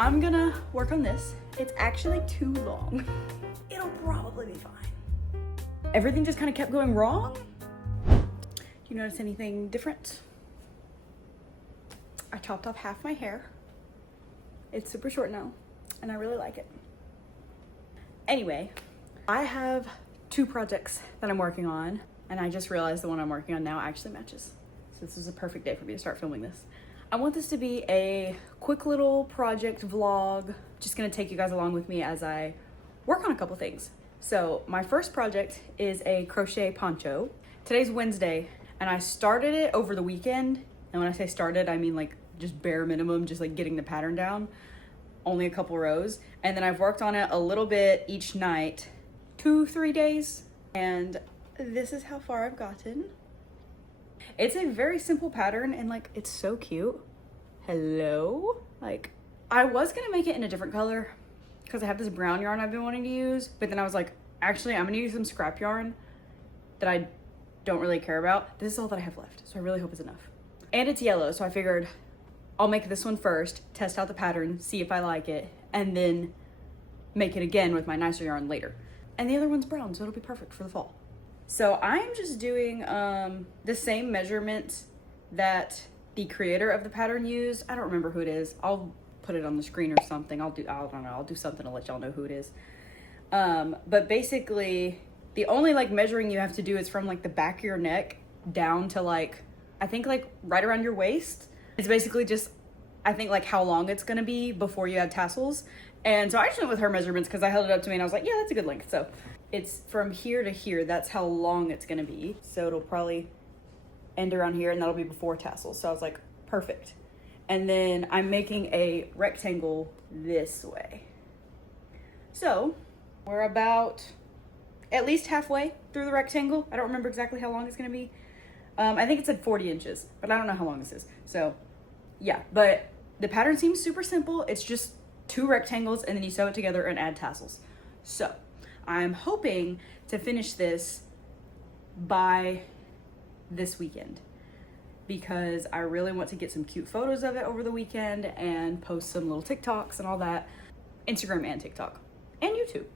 I'm gonna work on this. It's actually too long. It'll probably be fine. Everything just kind of kept going wrong. You notice anything different? I chopped off half my hair. It's super short now, and I really like it. Anyway, I have 2 projects that I'm working on, and I just realized the one I'm working on now actually matches. So this is a perfect day for me to start filming this. I want this to be a quick little project vlog, just gonna take you guys along with me as I work on a couple things. So my first project is a crochet poncho. Today's Wednesday, and I started it over the weekend. And when I say started, I mean like just bare minimum, just like getting the pattern down, only a couple rows. And then I've worked on it a little bit each night, 2-3 days. And this is how far I've gotten. It's a very simple pattern and like, it's so cute. Hello? Like, I was gonna make it in a different color because I have this brown yarn I've been wanting to use, but then I was like, actually, I'm gonna use some scrap yarn that I don't really care about. This is all that I have left, so I really hope it's enough. And it's yellow, so I figured I'll make this one first, test out the pattern, see if I like it, and then make it again with my nicer yarn later. And the other one's brown, so it'll be perfect for the fall. So I'm just doing the same measurements that the creator of the pattern used. I don't remember who it is. I'll put it on the screen or something. I don't know, I'll do something to let y'all know who it is. But basically, the only like measuring you have to do is from like the back of your neck down to like, I think like right around your waist. It's basically just, I think like how long it's gonna be before you add tassels. And so I just went with her measurements because I held it up to me and I was like, yeah, that's a good length. So it's from here to here, that's how long it's gonna be. So it'll probably end around here and that'll be before tassels. So I was like, perfect. And then I'm making a rectangle this way. So we're about at least halfway through the rectangle. I don't remember exactly how long it's gonna be. I think it said 40 inches, but I don't know how long this is. So yeah, but the pattern seems super simple. It's just 2 rectangles and then you sew it together and add tassels. So I'm hoping to finish this by this weekend because I really want to get some cute photos of it over the weekend and post some little TikToks and all that. Instagram and TikTok and YouTube,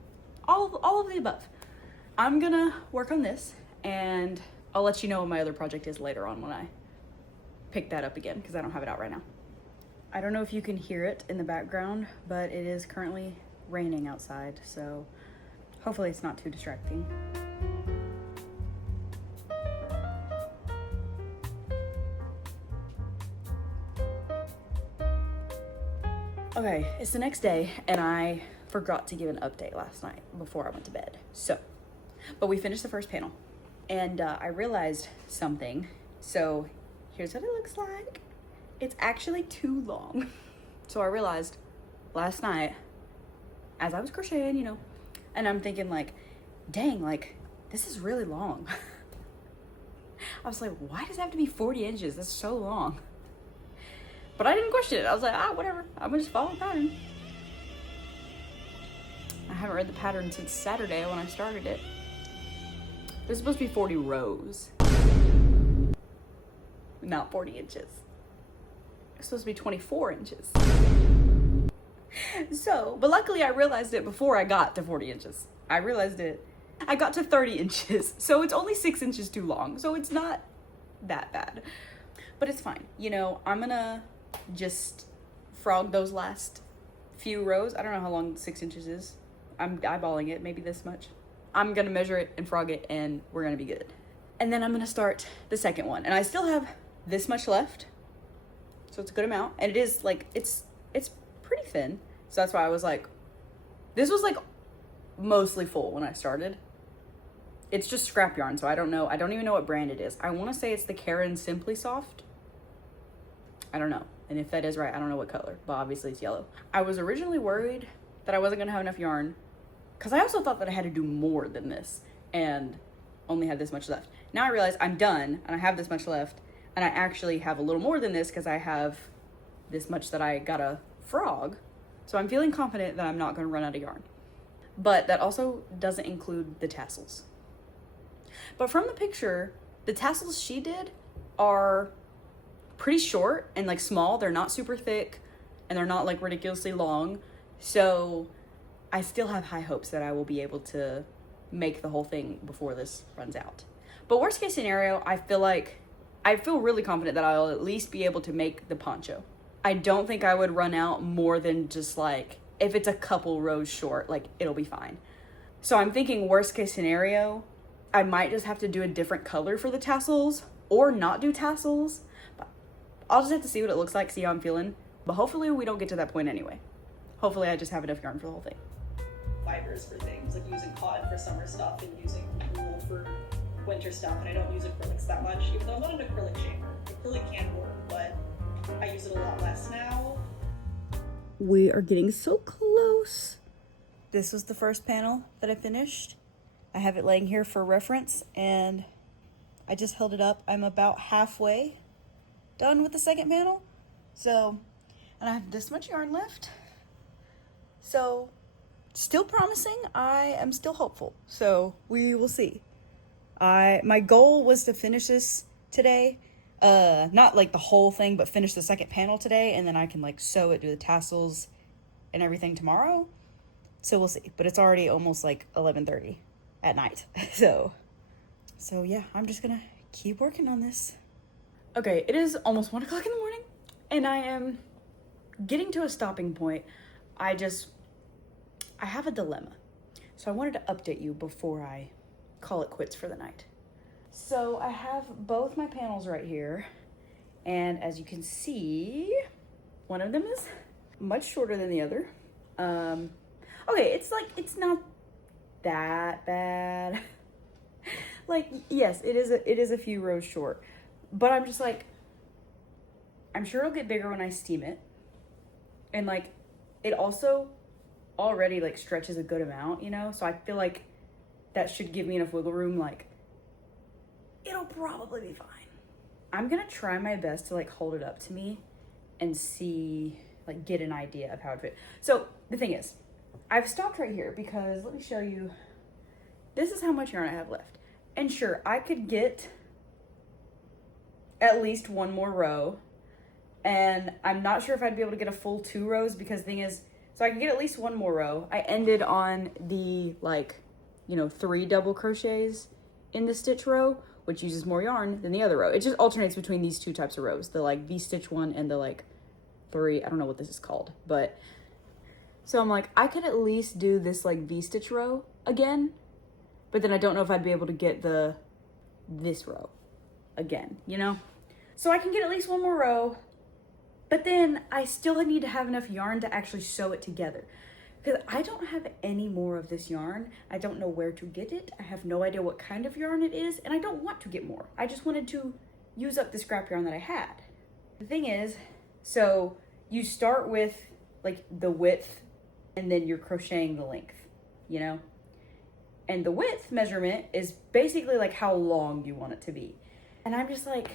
all of the above. I'm gonna work on this and I'll let you know what my other project is later on when I pick that up again because I don't have it out right now. I don't know if you can hear it in the background, but it is currently raining outside, so hopefully it's not too distracting. Okay, it's the next day and I forgot to give an update last night before I went to bed. So, but we finished the first panel and I realized something. So here's what it looks like. It's actually too long. So I realized last night as I was crocheting, you know, and I'm thinking like, dang, like this is really long. I was like, why does it have to be 40 inches? That's so long. But I didn't question it. I was like, whatever. I'm gonna just follow the pattern. I haven't read the pattern since Saturday when I started it. It was supposed to be 40 rows. Not 40 inches. It's supposed to be 24 inches. So, but luckily I realized it before I got to 40 inches. I realized it. I got to 30 inches. So it's only 6 inches too long. So it's not that bad. But it's fine. You know, I'm gonna just frog those last few rows. I don't know how long 6 inches is. I'm eyeballing it, maybe this much. I'm gonna measure it and frog it and we're gonna be good. And then I'm gonna start the second one. And I still have this much left. So it's a good amount. And it is like, it's pretty thin. So that's why I was like, this was like mostly full when I started. It's just scrap yarn, so I don't know. I don't even know what brand it is. I wanna say it's the Karen Simply Soft. I don't know. And if that is right, I don't know what color, but obviously it's yellow. I was originally worried that I wasn't gonna have enough yarn because I also thought that I had to do more than this and only had this much left. Now I realize I'm done and I have this much left and I actually have a little more than this because I have this much that I gotta frog. So I'm feeling confident that I'm not gonna run out of yarn. But that also doesn't include the tassels. But from the picture, the tassels she did are pretty short and like small. They're not super thick and and they're not like ridiculously long. So I still have high hopes that I will be able to make the whole thing before this runs out. But worst case scenario, I feel really confident that I'll at least be able to make the poncho. I don't think I would run out more than just like, if it's a couple rows short, like it'll be fine. So I'm thinking worst case scenario, I might just have to do a different color for the tassels or not do tassels. But I'll just have to see what it looks like, see how I'm feeling. But hopefully we don't get to that point anyway. Hopefully I just have enough yarn for the whole thing. Fibers for things, like using cotton for summer stuff and using wool for winter stuff, and I don't use acrylics that much, even though I'm not an acrylic shaper. Acrylic can work, but I use it a lot less now. We are getting so close. This was the first panel that I finished. I have it laying here for reference, and I just held it up. I'm about halfway done with the second panel. So, and I have this much yarn left. So, still promising. I am still hopeful. So, we will see. My goal was to finish this today. Not like the whole thing, but finish the second panel today, and then I can like sew it, do the tassels and everything tomorrow. So we'll see. But it's already almost like 11:30 at night. So yeah, I'm just gonna keep working on this. Okay, it is almost 1 o'clock in the morning, and I am getting to a stopping point. I have a dilemma. So I wanted to update you before I call it quits for the night. So I have both my panels right here, and as you can see, one of them is much shorter than the other. Okay, it's not that bad. Like, yes, it is a few rows short, but I'm just like, I'm sure it'll get bigger when I steam it. And like, it also already like stretches a good amount, you know? So I feel like that should give me enough wiggle room. Like, it'll probably be fine. I'm gonna try my best to like hold it up to me and see, like get an idea of how it fits. So the thing is, I've stopped right here because let me show you, this is how much yarn I have left. And sure, I could get at least one more row, and I'm not sure if I'd be able to get a full 2 rows because the thing is, so I can get at least one more row. I ended on the like, 3 double crochets in the stitch row, which uses more yarn than the other row. It just alternates between these 2 types of rows, the like V-stitch one and the like 3, I don't know what this is called, but so I'm like, I could at least do this like V-stitch row again, but then I don't know if I'd be able to get this row again, So I can get at least one more row, but then I still need to have enough yarn to actually sew it together. Because I don't have any more of this yarn. I don't know where to get it. I have no idea what kind of yarn it is, and I don't want to get more. I just wanted to use up the scrap yarn that I had. The thing is, so you start with like the width, and then you're crocheting the length, And the width measurement is basically like how long you want it to be. And I'm just like,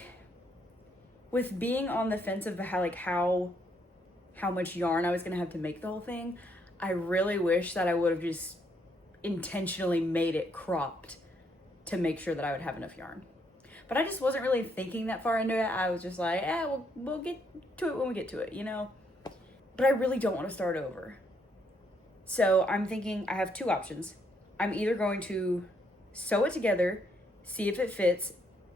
with being on the fence of how much yarn I was gonna have to make the whole thing, I really wish that I would have just intentionally made it cropped to make sure that I would have enough yarn. But I just wasn't really thinking that far into it. I was just like, we'll get to it when we get to it, But I really don't want to start over. So I'm thinking I have 2 options. I'm either going to sew it together, see if it fits,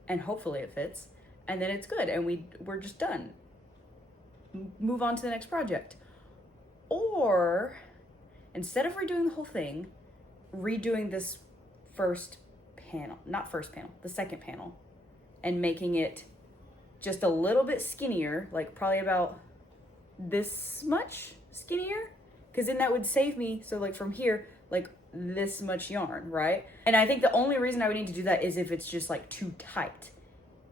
and hopefully it fits, and then it's good and we're just done. Move on to the next project. Or instead of redoing the whole thing, redoing this the second panel, and making it just a little bit skinnier, like probably about this much skinnier, because then that would save me, so like from here, like this much yarn, right? And I think the only reason I would need to do that is if it's just like too tight.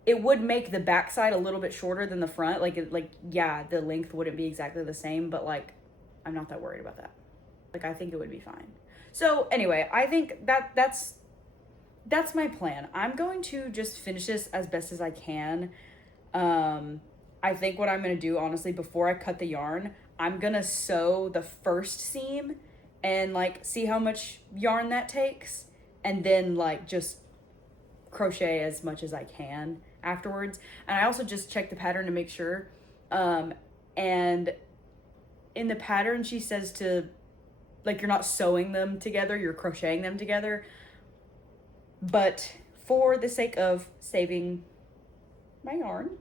It would make the backside a little bit shorter than the front, yeah, the length wouldn't be exactly the same, but like I'm not that worried about that. Like, I think it would be fine. So anyway, I think that's my plan. I'm going to just finish this as best as I can. I think what I'm going to do, honestly, before I cut the yarn, I'm going to sew the first seam and like see how much yarn that takes, and then like just crochet as much as I can afterwards. And I also just check the pattern to make sure. And in the pattern, she says to, like, you're not sewing them together, you're crocheting them together. But for the sake of saving my yarn,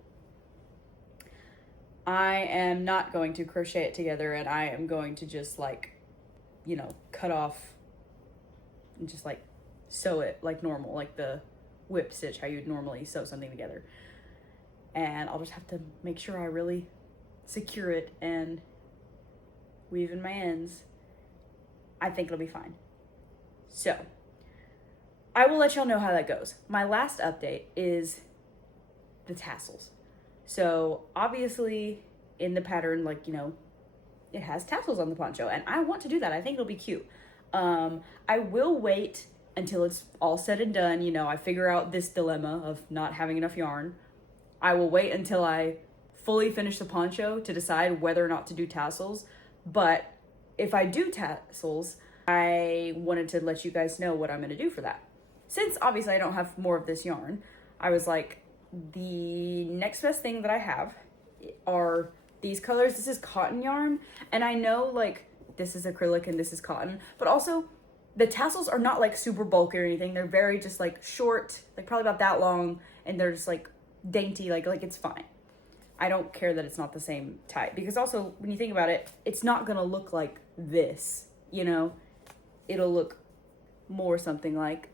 I am not going to crochet it together, and I am going to just, like, you know, cut off and just, like, sew it like normal, like the whip stitch, how you'd normally sew something together. And I'll just have to make sure I really secure it and weave in my ends. I think it'll be fine. So I will let y'all know how that goes. My last update is the tassels. So obviously in the pattern, like, you know, it has tassels on the poncho, and I want to do that. I think it'll be cute. I will wait until it's all said and done. You know, I figure out this dilemma of not having enough yarn. I will wait until I fully finish the poncho to decide whether or not to do tassels. But if I do tassels, I wanted to let you guys know what I'm going to do for that. Since obviously I don't have more of this yarn, I was like, the next best thing that I have are these colors. This is cotton yarn, and I know, like, this is acrylic and this is cotton, but also the tassels are not like super bulky or anything. They're very just like short, like probably about that long, and they're just like dainty, like it's fine. I don't care that it's not the same type, because also when you think about it, it's not gonna look like this, you know? It'll look more something like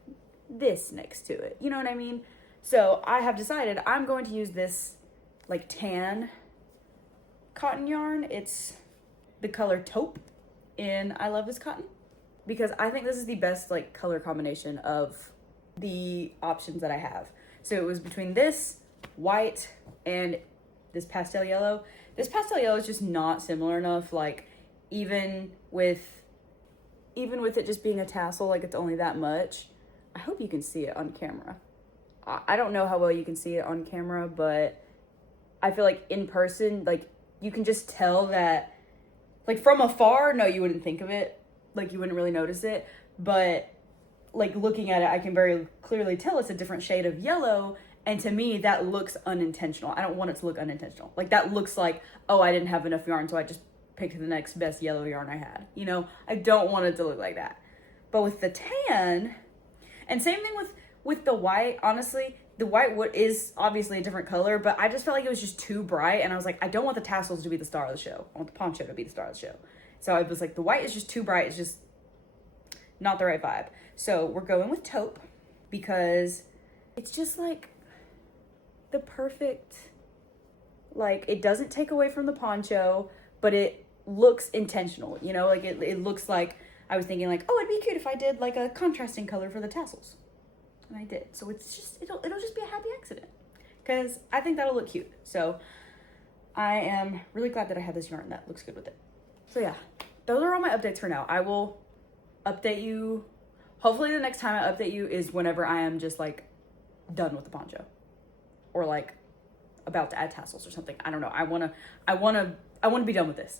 this next to it, you know what I mean? So I have decided I'm going to use this like tan cotton yarn. It's the color taupe in I Love This Cotton, because I think this is the best like color combination of the options that I have. So it was between this white and this pastel yellow. This pastel yellow is just not similar enough. Like even with it just being a tassel, like it's only that much. I hope you can see it on camera. I don't know how well you can see it on camera, but I feel like in person, like you can just tell that, like from afar, no, you wouldn't think of it. Like you wouldn't really notice it. But like looking at it, I can very clearly tell it's a different shade of yellow. And to me, that looks unintentional. I don't want it to look unintentional. Like that looks like, oh, I didn't have enough yarn, so I just picked the next best yellow yarn I had. You know, I don't want it to look like that. But with the tan, and same thing with the white, honestly, the white wood is obviously a different color, but I just felt like it was just too bright, and I was like, I don't want the tassels to be the star of the show. I want the poncho to be the star of the show. So I was like, the white is just too bright. It's just not the right vibe. So we're going with taupe because it's just like the perfect, like it doesn't take away from the poncho, but it looks intentional, you know, like it looks like I was thinking like, oh, it'd be cute if I did like a contrasting color for the tassels. And I did. So it's just, it'll just be a happy accident, because I think that'll look cute. So I am really glad that I have this yarn that looks good with it. So yeah, those are all my updates for now. I will update you. Hopefully the next time I update you is whenever I am just like done with the poncho, or like about to add tassels or something. I don't know. I want to be done with this.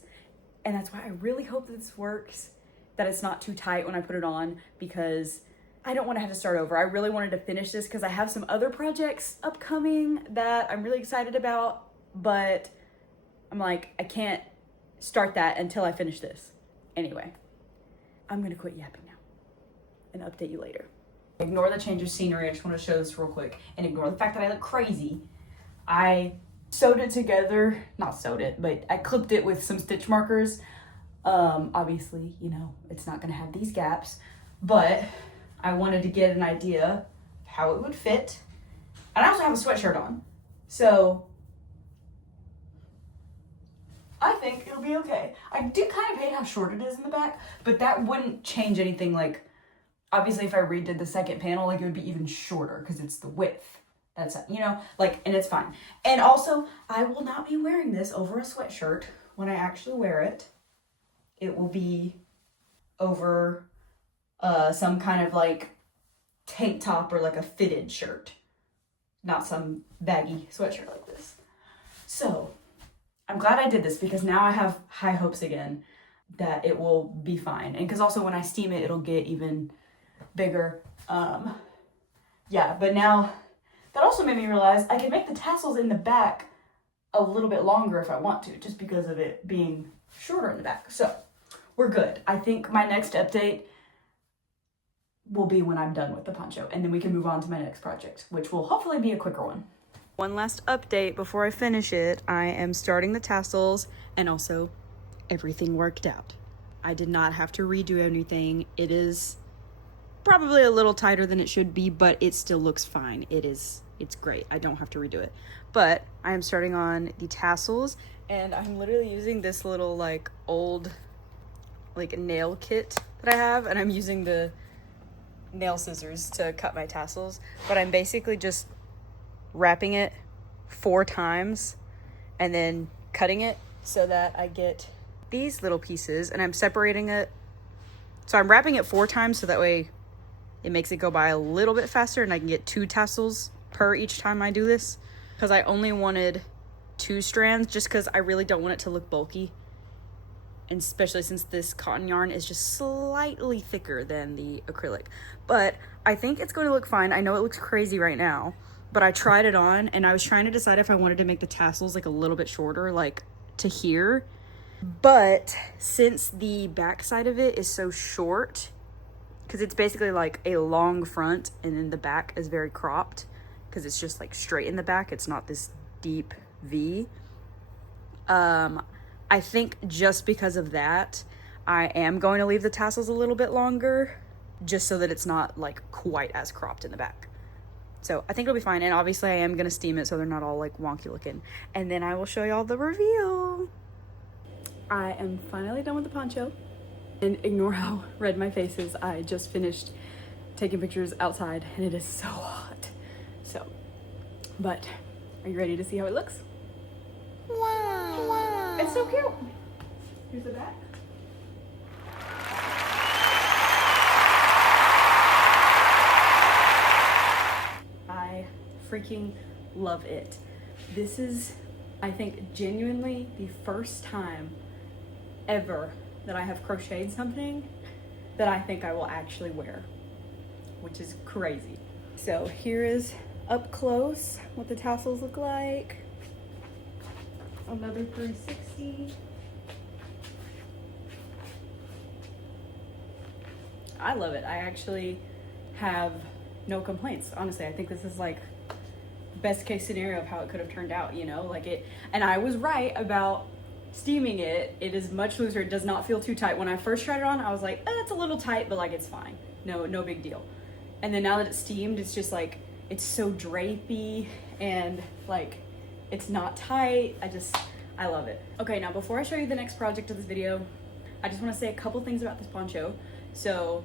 And that's why I really hope that this works, that it's not too tight when I put it on, because I don't want to have to start over. I really wanted to finish this because I have some other projects upcoming that I'm really excited about, but I'm like, I can't start that until I finish this. Anyway, I'm going to quit yapping now and update you later. Ignore the change of scenery. I just want to show this real quick, and ignore the fact that I look crazy. I sewed it together, not sewed it, but I clipped it with some stitch markers. Obviously, you know, it's not going to have these gaps, but I wanted to get an idea of how it would fit. And I also have a sweatshirt on, so I think it'll be okay. I do kind of hate how short it is in the back, but that wouldn't change anything. Like, obviously if I redid the second panel, like it would be even shorter because it's the width. That's, you know, like, and it's fine. And also, I will not be wearing this over a sweatshirt. When I actually wear it, it will be over some kind of like tank top or like a fitted shirt, not some baggy sweatshirt like this. So I'm glad I did this, because now I have high hopes again that it will be fine. And because also when I steam it, it'll get even bigger. Yeah, but now that also made me realize I can make the tassels in the back a little bit longer if I want to, just because of it being shorter in the back. So we're good. I think my next update will be when I'm done with the poncho, and then we can move on to my next project, which will hopefully be a quicker one. One last update before I finish it. I am starting the tassels, and also everything worked out. I did not have to redo anything. It is probably a little tighter than it should be, but it still looks fine. It's great. I don't have to redo it. But I am starting on the tassels, and I'm literally using this little like old like nail kit that I have, and I'm using the nail scissors to cut my tassels, but I'm basically just wrapping it 4 times and then cutting it so that I get these little pieces, and I'm separating it. So I'm wrapping it 4 times so that way it makes it go by a little bit faster, and I can get 2 tassels per each time I do this, because I only wanted 2 strands just because I really don't want it to look bulky, and especially since this cotton yarn is just slightly thicker than the acrylic. But I think it's going to look fine. I know it looks crazy right now, but I tried it on, and I was trying to decide if I wanted to make the tassels like a little bit shorter, like to here. But since the back side of it is so short, because it's basically like a long front and then the back is very cropped because it's just like straight in the back, it's not this deep V. I think just because of that, I am going to leave the tassels a little bit longer, just so that it's not like quite as cropped in the back. So I think it'll be fine, and obviously I am gonna steam it so they're not all like wonky looking, and then I will show y'all the reveal. I am finally done with the poncho, and ignore how red my face is. I just finished taking pictures outside and it is so hot. So, but are you ready to see how it looks? Wow. It's so cute. Here's the back. I freaking love it. This is, I think, genuinely the first time ever that I have crocheted something that I think I will actually wear, which is crazy. So here is up close what the tassels look like. Another 360. I love it. I actually have no complaints. Honestly, I think this is like best case scenario of how it could have turned out, you know, like it, and I was right about steaming it. It is much looser. It does not feel too tight. When I first tried it on, I was like, it's a little tight, but like it's fine. No big deal. And then now that it's steamed, it's just like, it's so drapey and like it's not tight. I love it. Okay, now before I show you the next project of this video, I just want to say a couple things about this poncho. So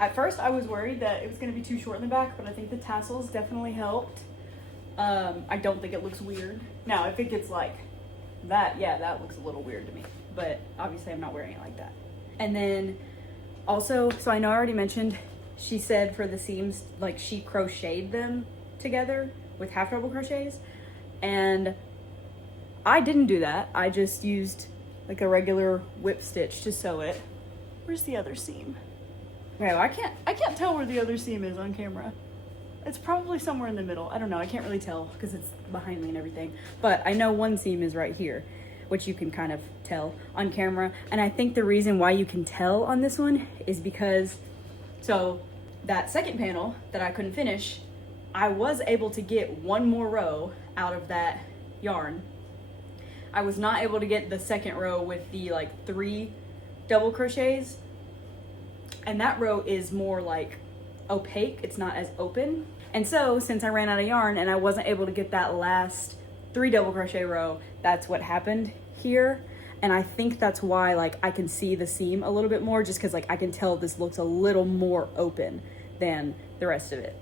at first I was worried that it was going to be too short in the back, but I think the tassels definitely helped. I don't think it looks weird. Now, if it gets like that, yeah, that looks a little weird to me, but obviously I'm not wearing it like that. And then also, so I know I already mentioned, she said for the seams, like she crocheted them together with half double crochets, and I didn't do that. I just used like a regular whip stitch to sew it. Where's the other seam? Okay, well, I can't tell where the other seam is on camera. It's probably somewhere in the middle. I don't know, I can't really tell because it's behind me and everything. But I know one seam is right here, which you can kind of tell on camera. And I think the reason why you can tell on this one is because, so that second panel that I couldn't finish, I was able to get one more row out of that yarn. I was not able to get the second row with the like 3 double crochets. And that row is more like opaque, it's not as open. And so since I ran out of yarn and I wasn't able to get that last 3 double crochet row, that's what happened here. And I think that's why like I can see the seam a little bit more, just because like I can tell this looks a little more open than the rest of it,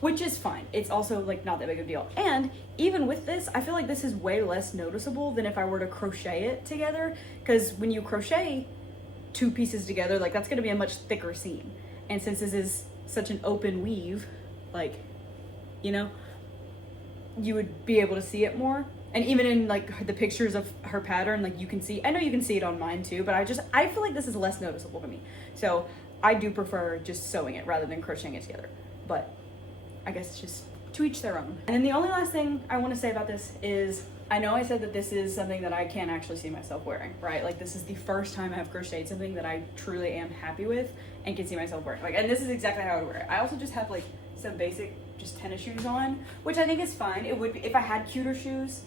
which is fine. It's also like not that big of a deal. And even with this, I feel like this is way less noticeable than if I were to crochet it together, because when you crochet 2 pieces together, like that's going to be a much thicker seam. And since this is such an open weave, like, you know, you would be able to see it more. And even in like the pictures of her pattern, like you can see, I know you can see it on mine too, but I feel like this is less noticeable to me. So I do prefer just sewing it rather than crocheting it together. But I guess it's just to each their own. And then the only last thing I want to say about this is I know I said that this is something that I can't actually see myself wearing, right? Like this is the first time I have crocheted something that I truly am happy with and can see myself wearing. Like, and this is exactly how I would wear it. I also just have like some basic just tennis shoes on, which I think is fine. It would be, if I had cuter shoes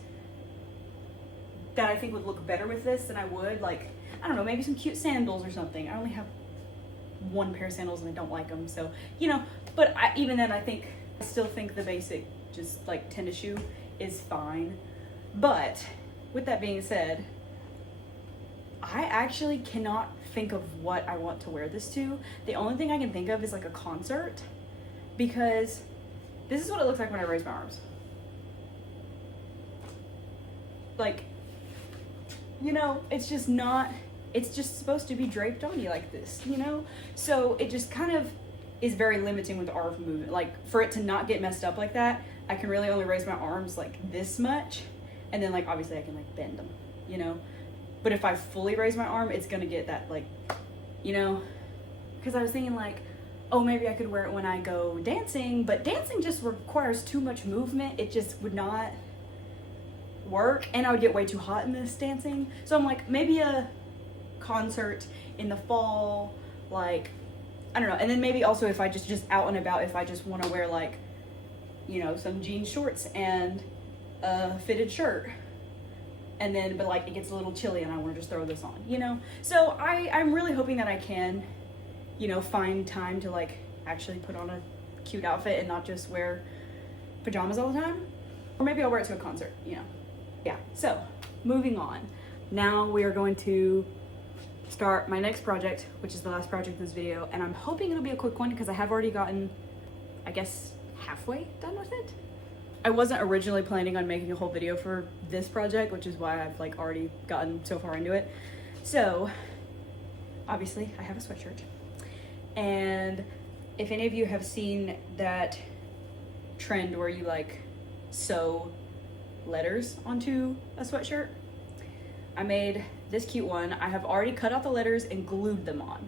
that I think would look better with this than I would, like, I don't know, maybe some cute sandals or something. I only have one pair of sandals and I don't like them, so, you know, but even then I still think the basic just like tennis shoe is fine. But with that being said, I actually cannot think of what I want to wear this to. The only thing I can think of is like a concert, because this is what it looks like when I raise my arms. Like, you know, it's just supposed to be draped on you like this, you know? So it just kind of is very limiting with the arm movement. Like, for it to not get messed up like that, I can really only raise my arms like this much. And then like, obviously I can like bend them, you know? But if I fully raise my arm, it's gonna get that like, you know? Because I was thinking like, oh, maybe I could wear it when I go dancing, but dancing just requires too much movement. It just would not work, and I would get way too hot in this dancing. So I'm like, maybe a concert in the fall, like, I don't know. And then maybe also if I just out and about, if I just want to wear like, you know, some jean shorts and a fitted shirt, and then but like it gets a little chilly and I want to just throw this on, you know? So I'm really hoping that I can, you know, find time to like actually put on a cute outfit and not just wear pajamas all the time. Or maybe I'll wear it to a concert, you know? Yeah, so moving on. Now we are going to start my next project, which is the last project in this video, and I'm hoping it'll be a quick one because I have already gotten, I guess, halfway done with it. I wasn't originally planning on making a whole video for this project, which is why I've like already gotten so far into it. So obviously I have a sweatshirt, and if any of you have seen that trend where you like sew letters onto a sweatshirt, I made this cute one. I have already cut out the letters and glued them on,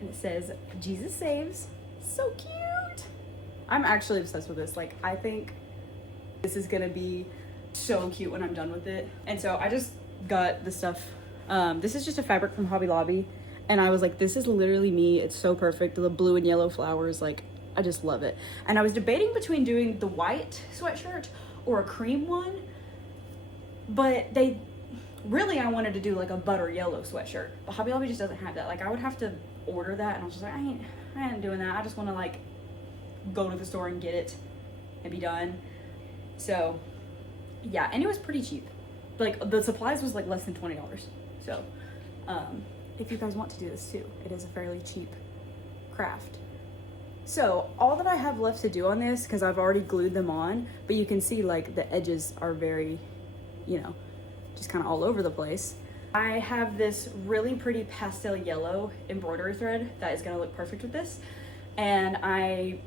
and it says Jesus saves. So cute. I'm actually obsessed with this. Like, I think this is gonna be so cute when I'm done with it. And so I just got the stuff. This is just a fabric from Hobby Lobby, and I was like, this is literally me. It's so perfect. The blue and yellow flowers, like, I just love it. And I was debating between doing the white sweatshirt or a cream one, but I wanted to do like a butter yellow sweatshirt, but Hobby Lobby just doesn't have that. Like, I would have to order that, and I was just like, I ain't doing that. I just want to like go to the store and get it and be done. So yeah, and it was pretty cheap. Like, the supplies was like less than $20. So if you guys want to do this too, it is a fairly cheap craft. So all that I have left to do on this, because I've already glued them on, but you can see like the edges are very, you know, just kind of all over the place. I have this really pretty pastel yellow embroidery thread that is going to look perfect with this, and I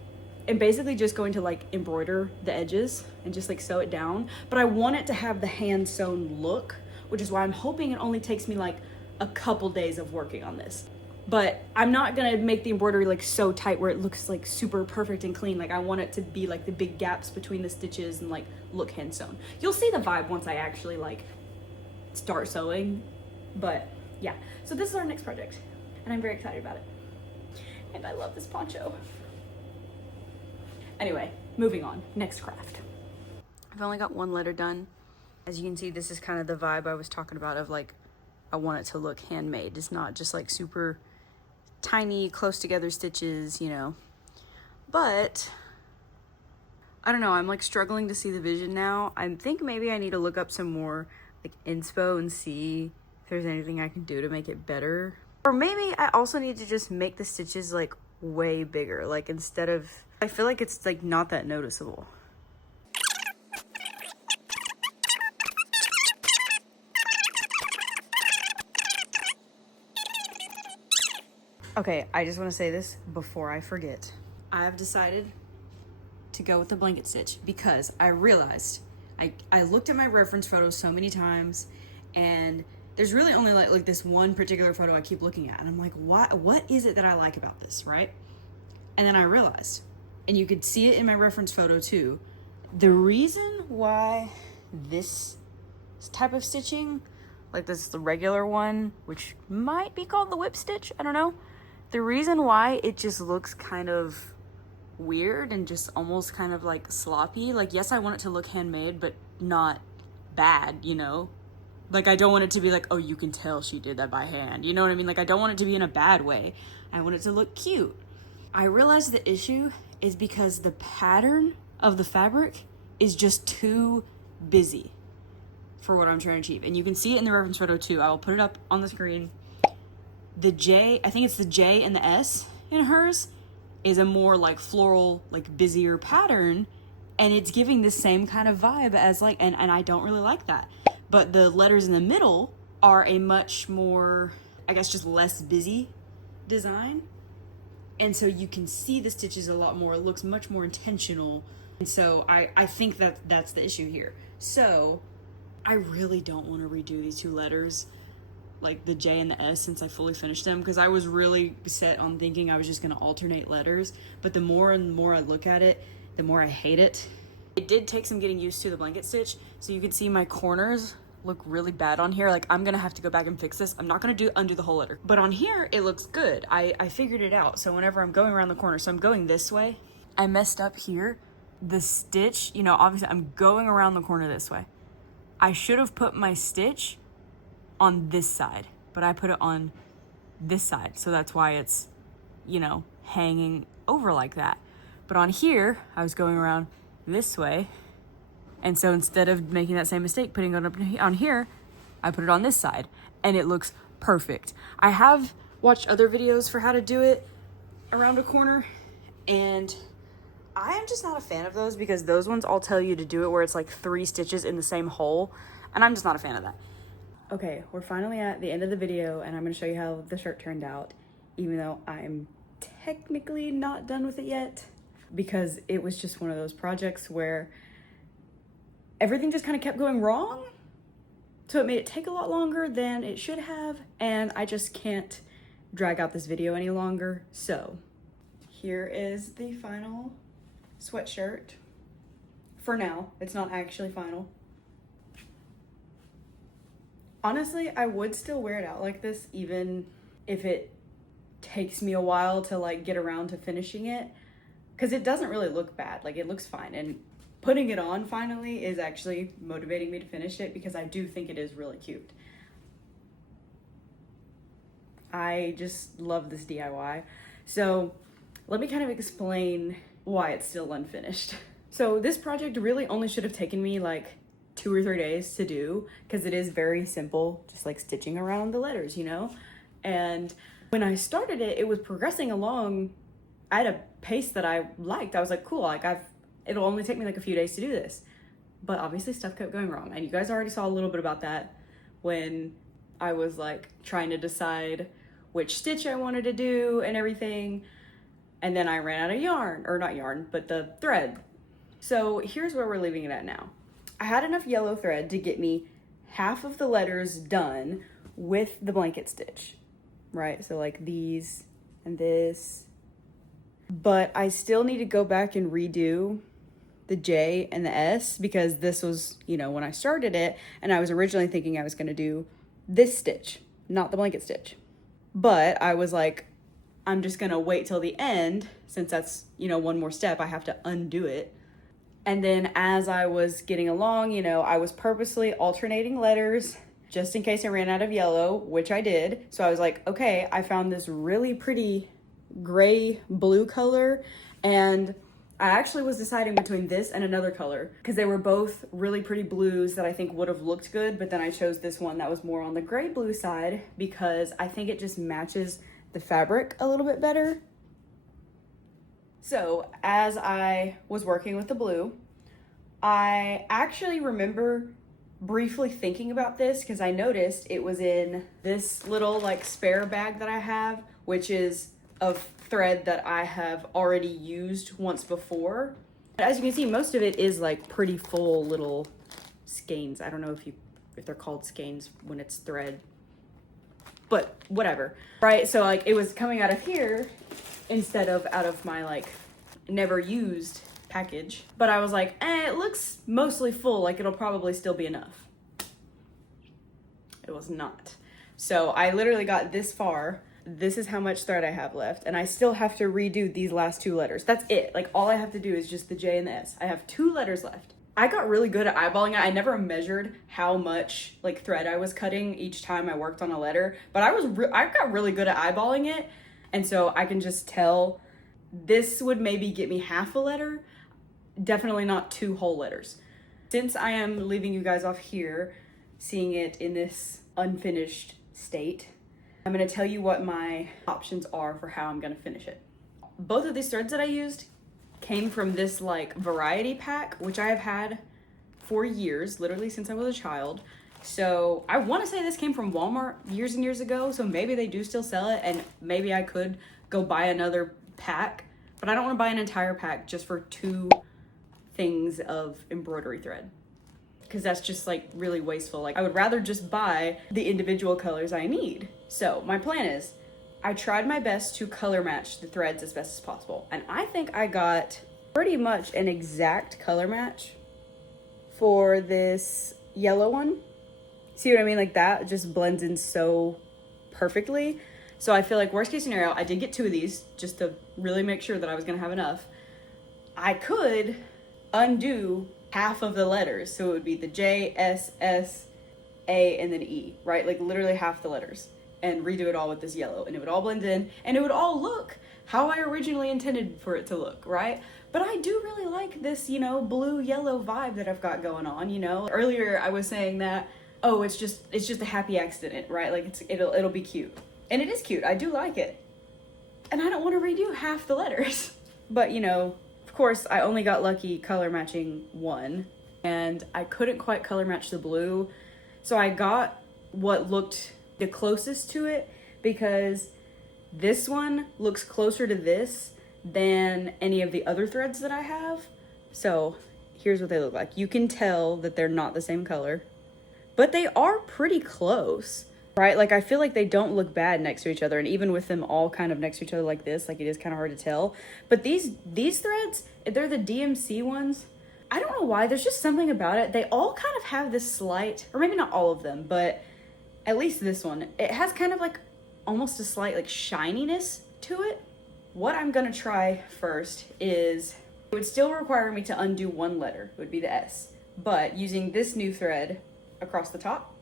am basically just going to like embroider the edges and just like sew it down. But I want it to have the hand sewn look, which is why I'm hoping it only takes me like a couple days of working on this. But I'm not gonna make the embroidery like so tight where it looks like super perfect and clean. Like, I want it to be like the big gaps between the stitches and like look hand sewn. You'll see the vibe once I actually like start sewing. But yeah, so this is our next project and I'm very excited about it. And I love this poncho. Anyway, moving on, next craft. I've only got one letter done. As you can see, this is kind of the vibe I was talking about of like, I want it to look handmade. It's not just like super tiny, close together stitches, you know. But I don't know, I'm like struggling to see the vision now. I think maybe I need to look up some more like inspo and see if there's anything I can do to make it better. Or maybe I also need to just make the stitches like way bigger. Like, instead of, I feel like it's like not that noticeable. Okay, I just want to say this before I forget. I have decided to go with the blanket stitch because I realized I looked at my reference photos so many times, and there's really only like this one particular photo I keep looking at, and I'm like, what is it that I like about this, right? And then I realized, and you could see it in my reference photo too, the reason why this type of stitching. Like this is the regular one, which might be called the whip stitch. I don't know. The reason why it just looks kind of weird and just almost kind of like sloppy. Like, yes, I want it to look handmade, but not bad, you know? Like, I don't want it to be like, oh, you can tell she did that by hand. You know what I mean? Like, I don't want it to be in a bad way. I want it to look cute. I realized the issue is because the pattern of the fabric is just too busy for what I'm trying to achieve. And you can see it in the reference photo too. I will put it up on the screen. The J, I think it's the J and the S in hers, is a more like floral, like busier pattern. And it's giving the same kind of vibe as like, and I don't really like that. But the letters in the middle are a much more, I guess, just less busy design. And so you can see the stitches a lot more. It looks much more intentional. And so I think that that's the issue here. So I really don't want to redo these two letters, like the J and the S, since I fully finished them, because I was really set on thinking I was just going to alternate letters. But the more and more I look at it, the more I hate it. It did take some getting used to the blanket stitch. So you can see my corners look really bad on here. Like, I'm gonna have to go back and fix this. I'm not gonna undo the whole letter. But on here, it looks good. I figured it out. So whenever I'm going around the corner, so I'm going this way, I messed up here. The stitch, you know, obviously I'm going around the corner this way. I should have put my stitch on this side, but I put it on this side. So that's why it's, you know, hanging over like that. But on here, I was going around this way. And so instead of making that same mistake, putting it up on here, I put it on this side and it looks perfect. I have watched other videos for how to do it around a corner, and I am just not a fan of those because those ones all tell you to do it where it's like 3 stitches in the same hole, and I'm just not a fan of that. Okay, we're finally at the end of the video, and I'm gonna show you how the shirt turned out, even though I'm technically not done with it yet, because it was just one of those projects where everything just kind of kept going wrong. So it made it take a lot longer than it should have, and I just can't drag out this video any longer. So here is the final sweatshirt. For now, it's not actually final. Honestly, I would still wear it out like this, even if it takes me a while to like get around to finishing it, because it doesn't really look bad. Like, it looks fine, and putting it on finally is actually motivating me to finish it because I do think it is really cute. I just love this DIY. So let me kind of explain why it's still unfinished. So this project really only should have taken me like 2 or 3 days to do, because it is very simple, just like stitching around the letters, you know? And when I started it, it was progressing along at a pace that I liked. I was like, cool, like it'll only take me like a few days to do this. But obviously stuff kept going wrong. And you guys already saw a little bit about that when I was like trying to decide which stitch I wanted to do and everything. And then I ran out of yarn, or not yarn, but the thread. So here's where we're leaving it at now. I had enough yellow thread to get me half of the letters done with the blanket stitch, right? So like these and this. But I still need to go back and redo the J and the S, because this was, you know, when I started it, and I was originally thinking I was going to do this stitch, not the blanket stitch. But I was like, I'm just going to wait till the end, since that's, you know, one more step. I have to undo it. And then as I was getting along, you know, I was purposely alternating letters just in case I ran out of yellow, which I did. So I was like, okay, I found this really pretty gray blue color, and I actually was deciding between this and another color because they were both really pretty blues that I think would have looked good, but then I chose this one that was more on the gray blue side because I think it just matches the fabric a little bit better. So as I was working with the blue, I actually remember briefly thinking about this because I noticed it was in this little like spare bag that I have, which is of thread that I have already used once before. As you can see, most of it is like pretty full little skeins. I don't know if they're called skeins when it's thread, but whatever, right? So like it was coming out of here instead of out of my like never used package, but I was like, it looks mostly full, like it'll probably still be enough. It was not. So I literally got this far. This is how much thread I have left, and I still have to redo these last 2 letters. That's it. Like, all I have to do is just the J and the S. I have 2 letters left. I got really good at eyeballing it. I never measured how much like thread I was cutting each time I worked on a letter, but I got really good at eyeballing it, and so I can just tell this would maybe get me half a letter, definitely not 2 whole letters. Since I am leaving you guys off here, seeing it in this unfinished state, I'm gonna tell you what my options are for how I'm gonna finish it. Both of these threads that I used came from this like variety pack, which I have had for years, literally since I was a child. So I wanna say this came from Walmart years and years ago, so maybe they do still sell it, and maybe I could go buy another pack, but I don't wanna buy an entire pack just for 2 things of embroidery thread, because that's just like really wasteful. Like, I would rather just buy the individual colors I need. So my plan is, I tried my best to color match the threads as best as possible, and I think I got pretty much an exact color match for this yellow one. See what I mean? Like, that just blends in so perfectly. So I feel like worst case scenario, I did get 2 of these just to really make sure that I was gonna have enough. I could undo half of the letters, so it would be the J, S, S, A, and then E, right? Like literally half the letters, and redo it all with this yellow, and it would all blend in, and it would all look how I originally intended for it to look, right? But I do really like this, you know, blue-yellow vibe that I've got going on, you know? Earlier I was saying that, oh, it's just a happy accident, right? Like, it'll be cute. And it is cute, I do like it. And I don't want to redo half the letters. But, you know, of course, I only got lucky color matching 1, and I couldn't quite color match the blue. So I got what looked the closest to it, because this one looks closer to this than any of the other threads that I have. So here's what they look like. You can tell that they're not the same color, but they are pretty close, right? Like, I feel like they don't look bad next to each other, and even with them all kind of next to each other like this, like, it is kind of hard to tell. But these threads, they're the DMC ones. I don't know why, there's just something about it. They all kind of have this slight, or maybe not all of them, but at least this one, it has kind of like almost a slight like shininess to it. What I'm gonna try first is, it would still require me to undo 1 letter, it would be the S, but using this new thread across the top,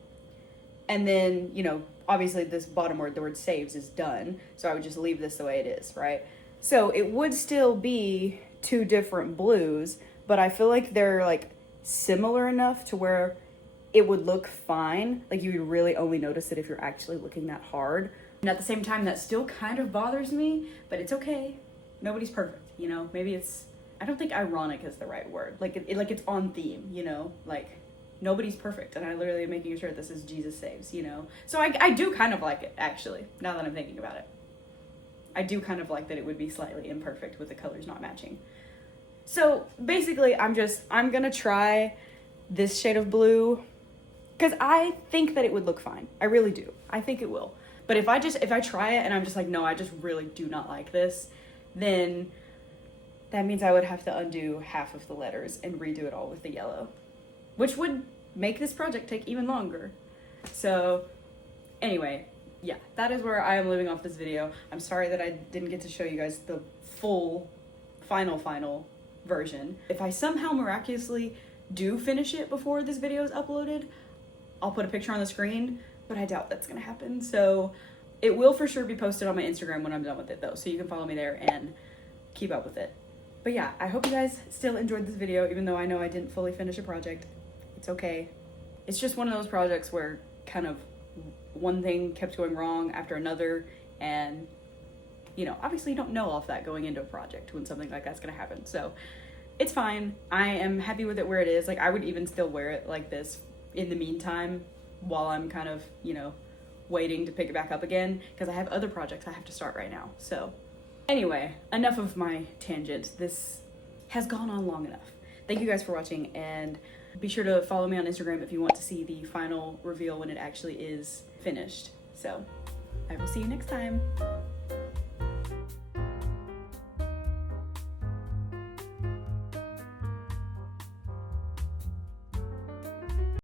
and then, you know, obviously this bottom word, the word saves, is done, so I would just leave this the way it is, right? So it would still be 2 different blues, but I feel like they're like similar enough to where it would look fine. Like, you would really only notice it if you're actually looking that hard. And at the same time, that still kind of bothers me, but it's okay. Nobody's perfect, you know? Maybe it's, I don't think ironic is the right word. Like, it's on theme, you know? Like, nobody's perfect, and I literally am making sure this is Jesus saves, you know? So I do kind of like it, actually, now that I'm thinking about it. I do kind of like that it would be slightly imperfect with the colors not matching. So basically, I'm gonna try this shade of blue, because I think that it would look fine. I really do. I think it will. But if I try it and I'm just like, no, I just really do not like this, then that means I would have to undo half of the letters and redo it all with the yellow, which would make this project take even longer. So anyway, yeah, that is where I am leaving off this video. I'm sorry that I didn't get to show you guys the full, final version. If I somehow miraculously do finish it before this video is uploaded, I'll put a picture on the screen, but I doubt that's gonna happen. So it will for sure be posted on my Instagram when I'm done with it though, so you can follow me there and keep up with it. But yeah, I hope you guys still enjoyed this video, even though I know I didn't fully finish a project. It's okay. It's just one of those projects where kind of one thing kept going wrong after another, and you know, obviously you don't know all of that going into a project when something like that's gonna happen. So it's fine. I am happy with it where it is. Like, I would even still wear it like this in the meantime while I'm kind of, you know, waiting to pick it back up again, because I have other projects I have to start right now. So anyway, enough of my tangent. This has gone on long enough. Thank you guys for watching, and be sure to follow me on Instagram if you want to see the final reveal when it actually is finished. So I will see you next time.